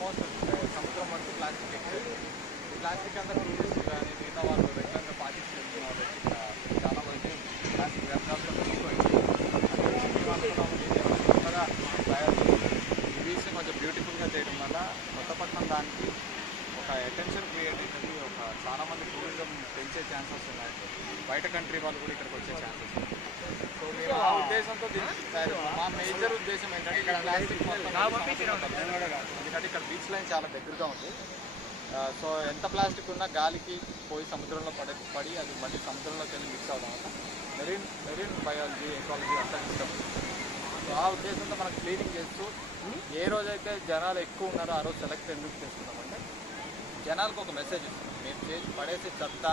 Almost సముద్రం వరకు plastic ఎక్కువ. ఈ ప్లాస్టిక్ అంతా టూరిస్ట్ కానీ మిగతా వాళ్ళు రెగ్యులర్గా పార్టీస్ చేస్తున్నారు. చాలా మంది ప్లాస్టిక్ వ్యర్థాలు ఎక్కువైంది. ఈ బీచ్ని కొంచెం బ్యూటిఫుల్గా చేయడం వల్ల కొత్తపట్నం దానికి ఒక అటెన్షన్ క్రియేట్ అవుతుంది. చాలా మంది టూరిజం పెంచే ఛాన్సెస్ ఉన్నాయి. బయట కంట్రీ వాళ్ళు కూడా ఇక్కడికి వచ్చే ఛాన్సెస్ ఉన్నాయి. సో మేము ఆ ఉద్దేశంతో మా మేజర్ ఉద్దేశం ఏంటంటే ఇక్కడ ప్లాస్టిక్ ఎందుకంటే ఇక్కడ బీచ్ లైన్ చాలా దగ్గరగా ఉంది. సో ఎంత ప్లాస్టిక్ ఉన్నా గాలికి పోయి సముద్రంలో పడి అది మళ్ళీ సముద్రంలోకి వెళ్ళి మిక్స్ అవడం వల్ల మెరీన్ బయాలజీ ఎకాలజీ అంతా డిస్టర్బ్ అవుతుంది. సో ఆ ఉద్దేశంతో మనం క్లీనింగ్ చేస్తూ ఏ రోజైతే జనాలు ఎక్కువ ఉన్నారో ఆ రోజు సెలెక్ట్ ఎందుకు చేస్తున్నామంటే జనాలకు ఒక మెసేజ్ ఇస్తున్నాం. మేము పడేసే చెత్త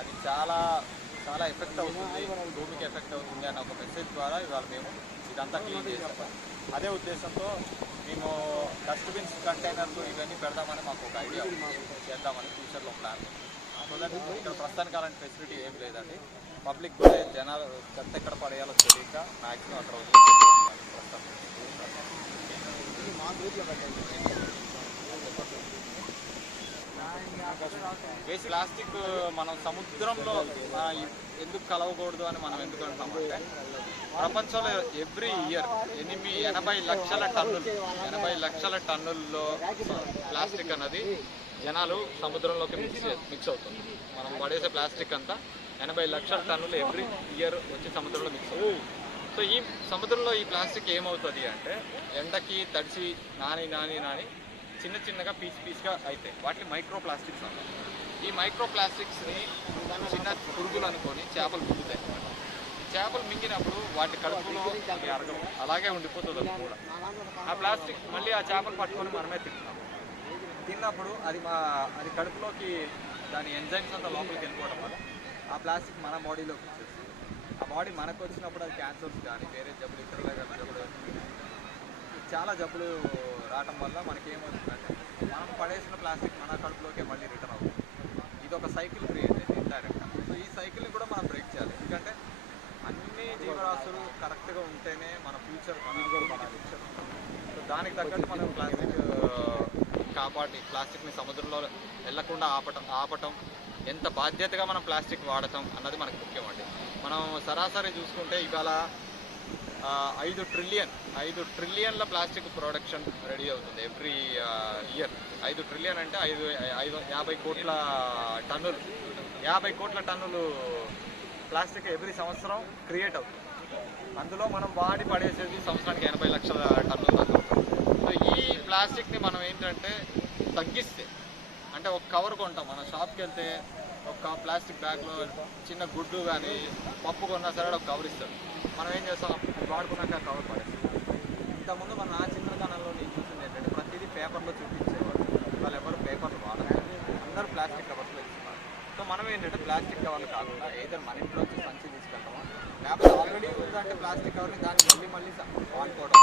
అది చాలా చాలా ఎఫెక్ట్ అవుతుంది, భూమికి ఎఫెక్ట్ అవుతుంది అన్న ఒక మెసేజ్ ద్వారా ఇవాళ మేము ఇదంతా క్లీన్ చేస్తాము. అదే ఉద్దేశంతో మేము డస్ట్బిన్స్ కంటైనర్లు ఇవన్నీ పెడదామని మాకు ఒక ఐడియా చేద్దామని ఫ్యూచర్లో ప్లాన్. సో దట్ ఇక్కడ ప్రస్తుతానికి అలాంటి ఫెసిలిటీ ఏం లేదండి. పబ్లిక్ కూడా జనాలు చెత్త ఎక్కడ పడేయాలో తెలియక మ్యాక్సిమం అక్కడ వేసి ప్లాస్టిక్ మనం సముద్రంలో ఎందుకు కలవకూడదు అని మనం ఎందుకు అంటామంటే ప్రపంచంలో ఎవ్రీ ఇయర్ 80 లక్షల టన్నుల్లో ప్లాస్టిక్ అన్నది జనాలు సముద్రంలోకి మిక్స్ అవుతుంది. మనం పడేసే ప్లాస్టిక్ అంతా 80 లక్షల టన్నులు ఎవ్రీ ఇయర్ వచ్చి సముద్రంలో మిక్స్ అవుతుంది. సో ఈ సముద్రంలో ఈ ప్లాస్టిక్ ఏమవుతుంది అంటే ఎండకి తడిసి నాని చిన్న చిన్నగా పీస్గా అవుతాయి. వాటిని మైక్రో ప్లాస్టిక్స్ అంటారు. ఈ మైక్రో ప్లాస్టిక్స్ని చిన్న పురుగులు అనుకొని చేపలు మింగుతాయి అన్నమాట. చేపలు మింగినప్పుడు వాటి కడుపులో అరగడం అలాగే ఉండిపోతుంది. అది కూడా ఆ ప్లాస్టిక్ మళ్ళీ ఆ చేపలు పట్టుకొని మనమే తిన్నప్పుడు అది కడుపులోకి దాని ఎంజైమ్స్ అంతా లోపలికి వెళ్ళిపోవడం వల్ల ఆ ప్లాస్టిక్ మన బాడీలోకి వచ్చేస్తుంది. ఆ బాడీ మనకు వచ్చినప్పుడు అది క్యాన్సర్స్ కానీ వేరే జబ్బులు ఇతరుల జబ్బులు చాలా జబ్బులు రావటం వల్ల మనకేమవుతుందంటే మనం పడేసిన ప్లాస్టిక్ మన కడుపులోకే మళ్ళీ రిటర్న్ అవుతుంది. ఇది ఒక సైకిల్ క్రియేట్ అయింది ఇండైరెక్ట్గా. సో ఈ సైకిల్ని కూడా మనం బ్రేక్ చేయాలి. ఎందుకంటే అన్ని జీవరాశులు కరెక్ట్గా ఉంటేనే మన ఫ్యూచర్ సో దానికి తగ్గట్టు మనం ప్లాస్టిక్ని సముద్రంలో వెళ్లకుండా ఆపటం ఎంత బాధ్యతగా మనం ప్లాస్టిక్ వాడటం అన్నది మనకు ముఖ్యమండి. మనం సరాసరి చూసుకుంటే ఇవాళ 5 ట్రిలియన్ల ప్లాస్టిక్ ప్రొడక్షన్ రెడీ అవుతుంది ఎవ్రీ ఇయర్. 5 ట్రిలియన్ అంటే 50 కోట్ల టన్నులు 50 కోట్ల టన్నులు ప్లాస్టిక్ ఎవ్రీ సంవత్సరం క్రియేట్ అవుతుంది. అందులో మనం వాడి పడేసేది సంవత్సరానికి 80 లక్షల టన్నులు దాకా. సో ఈ ప్లాస్టిక్ని మనం ఏంటంటే తగ్గిస్తే అంటే ఒక కవర్ కొంటాం. మనం షాప్కి వెళ్తే ఒక ప్లాస్టిక్ బ్యాగ్లో చిన్న గుడ్డు కానీ పప్పు కొన్నా సరే ఒక కవర్ ఇస్తారు. మనం ఏం చేస్తాం వాడుకున్నాక కవర్ పడేస్తాం. ఇంతకుముందు మన ఆ చిత్రకణంలో నేను చూసింది ఏంటంటే ప్రతిదీ పేపర్లో చూపించేవాళ్ళు. వాళ్ళు ఎవరు పేపర్లు వాడరు, అందరూ ప్లాస్టిక్ కవర్స్లో ఇస్తున్నారు. సో మనం ఏంటంటే ప్లాస్టిక్ కవర్లు కాకుండా ఏదైనా మన ఇంట్లో వచ్చి సంచి తీసుకెళ్తామా లేకపోతే ఆల్రెడీ ఉందంటే ప్లాస్టిక్ కవర్ని దాన్ని మళ్ళీ వాడుకోవడం.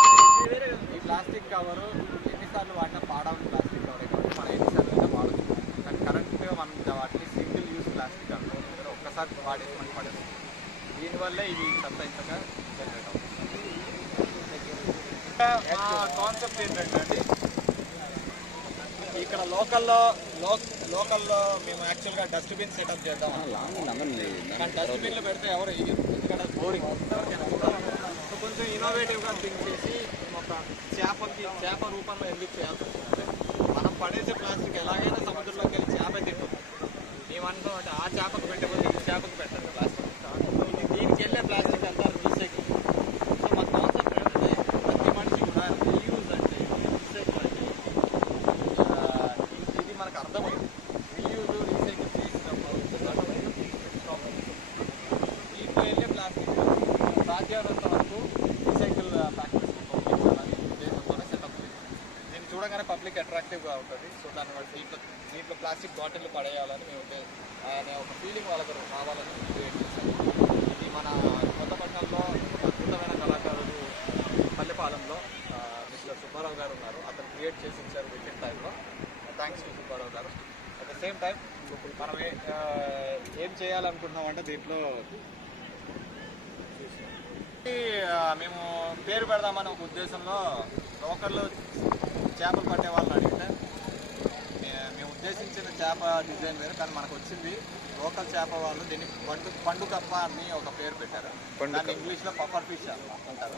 ఈ ప్లాస్టిక్ కవరు ఎన్నిసార్లు వాడినా పాడవని ప్లాస్టిక్ కవరే కాబట్టి మనం ఎన్నిసార్లు అయినా వాడచ్చు. కానీ కరెక్ట్గా మనం వాటిని సింగిల్ యూజ్ ప్లాస్టిక్ అనుకుంటున్నారు. ఒక్కసారి వాడేసి మనకి పడేది. దీనివల్ల ఇది ఇంతగా జనరేట్ అవుతుంది. కాన్సెప్ట్ ఏంటంటే ఇక్కడ లోకల్లో మేము యాక్చువల్గా డస్ట్బిన్ సెటప్ చేద్దాం. కానీ డస్ట్బిన్లు పెడితే ఎవరు ఎందుకంటే బోరింగ్. సో కొంచెం ఇన్నోవేటివ్గా థింక్ చేసి ఒక చేప రూపంలో ఎందుకు చేయాల్సి వస్తుందంటే మనం పడేసే ప్లాస్టిక్ ఎలాగైనా సముద్రంలోకి వెళ్ళి చేప తింటుంది. మేమనుకో అంటే ఆ చేపకు పెట్టబోతే ఈ చేపకు పెట్టండి ప్లాస్టిక్. ఇది దీనికి వెళ్ళే ప్లాస్టిక్ అంతా రీసైకిల్. సో మన కాన్సెప్ట్ ఏంటంటే ప్రతి మనిషి కూడా రీయూజ్ అంటే రీసైకిల్ అంటే ఇది మనకు అర్థమైంది. రీయూజ్ రీసైకిల్ చేసినప్పుడు దీంట్లో వెళ్ళే ప్లాస్టిక్ సాధ్యమైనంత వరకు రీసైకిల్ ఫ్యాక్టరీస్కి పంపించాలని ఉద్దేశంతోనే సెటప్ చేయాలి. దీన్ని చూడగానే పబ్లిక్ అట్రాక్టివ్గా ఉంటుంది. సో దానివల్ల దీంట్లో ప్లాస్టిక్ బాటిల్ పడేయాలని మేము అనే ఒక ఫీలింగ్ వాళ్ళకు రావాలని క్రియేట్ చేశాము. ఇది మన కొత్తపట్నంలో ఒక అద్భుతమైన కళాకారుడు పల్లెపాలెంలో మిస్టర్ సుబ్బారావు గారు ఉన్నారు. అతను క్రియేట్ చేసి ఇచ్చారు వితిన్ టైంలో. థ్యాంక్స్ టు సుబ్బారావు గారు. అట్ ద సేమ్ టైం మనం ఏం చేయాలనుకుంటున్నామంటే దీంట్లో మేము పేరు పెడదామనే ఒక ఉద్దేశంలో లోకల్లో చేపలు పట్టే వాళ్ళని అడిగితే మేము ఉద్దేశించిన చేప డిజైన్ వేరు, కానీ మనకు వచ్చింది లోకల్ చేప వాళ్ళు దీన్ని పండు కప్ప అని ఒక పేరు పెట్టారు. దాన్ని ఇంగ్లీష్లో పఫర్ ఫిష్ అంటారు.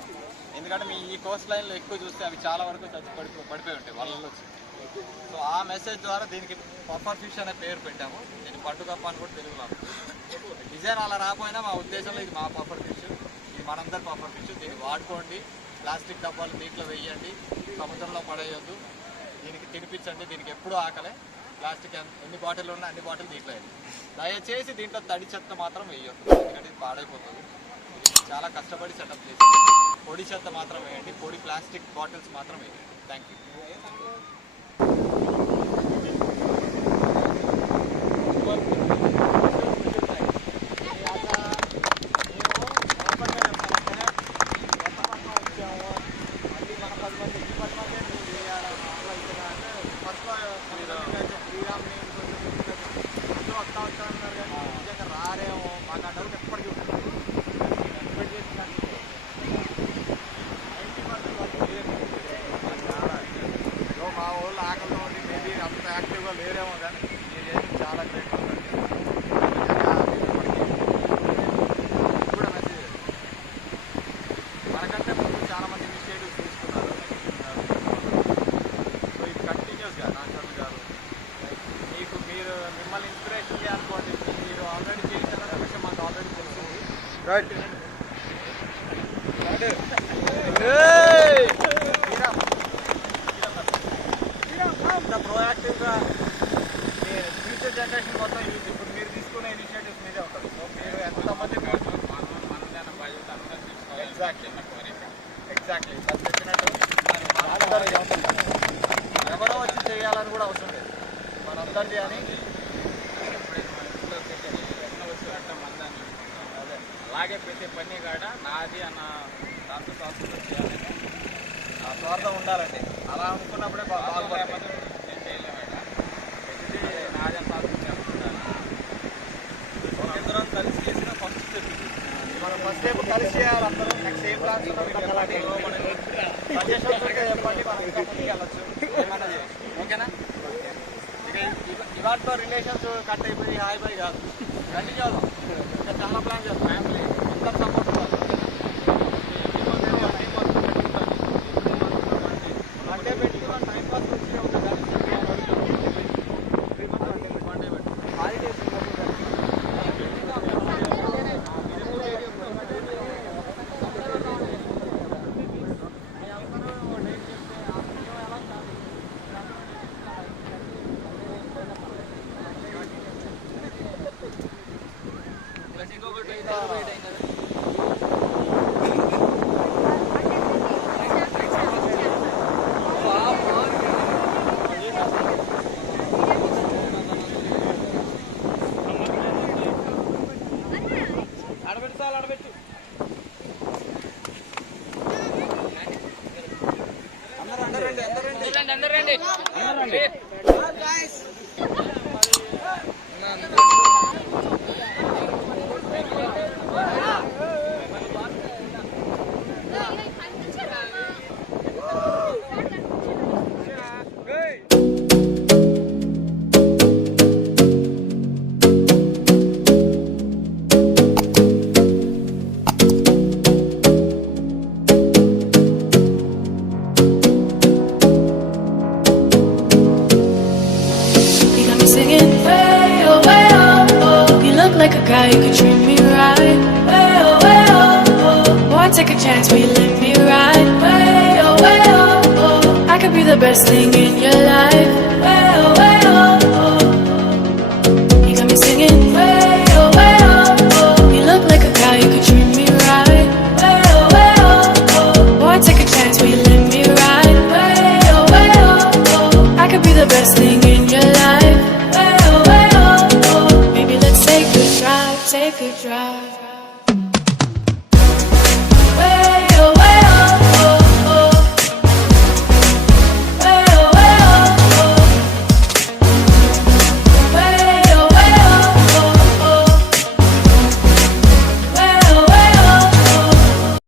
ఎందుకంటే మీ ఈ కోస్ట్ లైన్లో ఎక్కువ చూస్తే అవి చాలా వరకు చచ్చి పడిపోయి ఉంటాయి వాళ్ళలో వచ్చి. సో ఆ మెసేజ్ ద్వారా దీనికి పఫర్ ఫిష్ అనే పేరు పెట్టాము. దీన్ని పండు కప్ప అని కూడా తెలుగులో. డిజైన్ అలా రాకపోయినా మా ఉద్దేశంలో ఇది మా పఫర్ ఫిష్, ఇది మనందరి పఫర్ ఫిష్. దీన్ని వాడుకోండి, ప్లాస్టిక్ డబ్బాలు నీటిలో వేయండి, సముద్రంలో పడేయొద్దు, దీనికి తినిపించండి. దీనికి ఎప్పుడూ ఆకలే. ప్లాస్టిక్ ఎన్ని బాటిల్ ఉన్నా అన్ని బాటిల్ దీంట్లో వేయండి. దయచేసి దీంట్లో తడి చెత్త మాత్రం వేయొద్దు, ఎందుకంటే ఇది పాడైపోతుంది. ఇది చాలా కష్టపడి సెటప్ చేసి పొడి చెత్త మాత్రం వేయండి, పొడి ప్లాస్టిక్ బాటిల్స్ మాత్రం వేయండి. Thank you. మా వాళ్ళు ఆకలిలో ఉండి మేబీ అంత యాక్టివ్గా లేరేమో, కానీ మీరు చేసి చాలా గ్రేట్ ఉంటుంది. కూడా మెసేజ్ మనకంటే ముందు చాలామంది ఇనిషియేటివ్స్ తీసుకున్నారు. సో ఇది కంటిన్యూస్గా నాగరాజు గారు మీరు మిమ్మల్ని ఇన్స్పిరేషన్ అనుకోండి. మీరు ఆల్రెడీ చేశారన్న విషయం మాకు ఆల్రెడీ తెలిసింది. రైట్ ఇంత ప్రోయాక్టివ్గా ఫ్యూచర్ జనరేషన్ మొత్తం ఇప్పుడు మీరు తీసుకునే ఇనిషియేటివ్స్ మీదే ఉంటుంది. సో మీరు ఎంతమంది ఎగ్జాక్ట్లీ సార్ చెప్పినట్టు ఎవరో వచ్చి చేయాలని కూడా అవసరం లేదు, మనందరిది అని అదే. అలాగే ప్రతి పని కాడ నాది అన్న దాంతో సంస్కృతి చేయాలని ఆ స్వార్థం ఉండాలండి. అలా అనుకున్నప్పుడే బాగుపడతాయి. నాది అని సంస్కృతి అనుకుంటాను. అందరం కలిసి చేసిన ఫస్ట్ స్టెప్ ఇది. మనం ఫస్ట్ స్టెప్ కలిసి చేయాలి. అందరం నెక్స్ట్ సేమ్ ప్లాన్స్ సజెషన్స్ ఉంటే చెప్పండి, మనం ఇంకా ముందుకు వెళ్ళచ్చు, ఏమన్నా చేయొచ్చు. ఓకేనా? ఇక ఇవాటితో రిలేషన్స్ కట్ అయిపోయి హాయ్ బాయ్ కాదు, కంటిన్యూ అవుదాం. ఇంకా చాలా ప్లాన్ చేస్తాం. ఫ్యామిలీ అందరు సపోర్ట్ ఇవ్వాలి. అంటే పెట్టుకున్న టైం పాస్ వచ్చి ఉంటుంది. Holidays like a guy, you could treat me right. Way oh, oh, take a chance, will you let me ride? Way oh, I could be the best thing in your life. Way oh, you got me singing. Way oh, you look like a guy, you could treat me right. Way oh, take a chance, will you let me ride? Way oh, I could be the best thing in your life. Way oh, maybe let's take a drive, take a drive.